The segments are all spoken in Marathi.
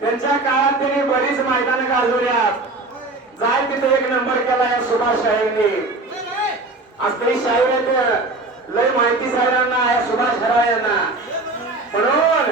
त्यांच्या काळात त्यांनी बरीच मैदानं गाजवल्यात जाय तिथे एक नंबर केला या सुभाष शाहीरने. आज तरी शाहीर आहेत लय माहिती साहेबांना या सुभाष हराळे यांना म्हणून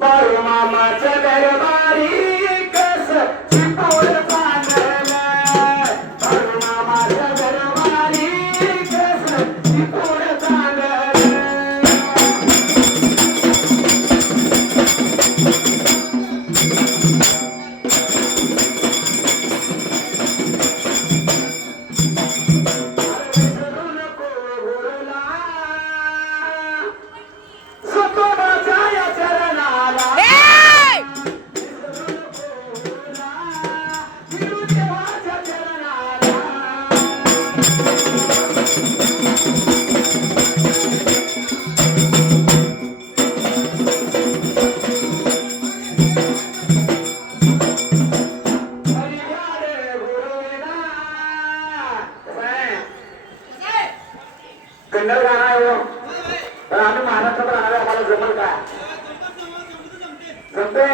बाळू मामाच्या दरबारी. कस सिंगल गाणं आहे हो. पण आम्ही महाराष्ट्रात राहणार आम्हाला जमल का? जमते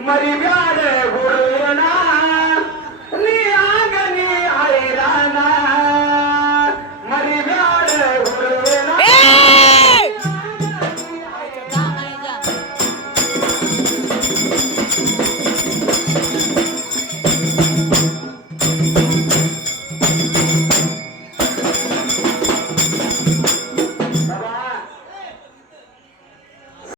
मरी गाड गुरुना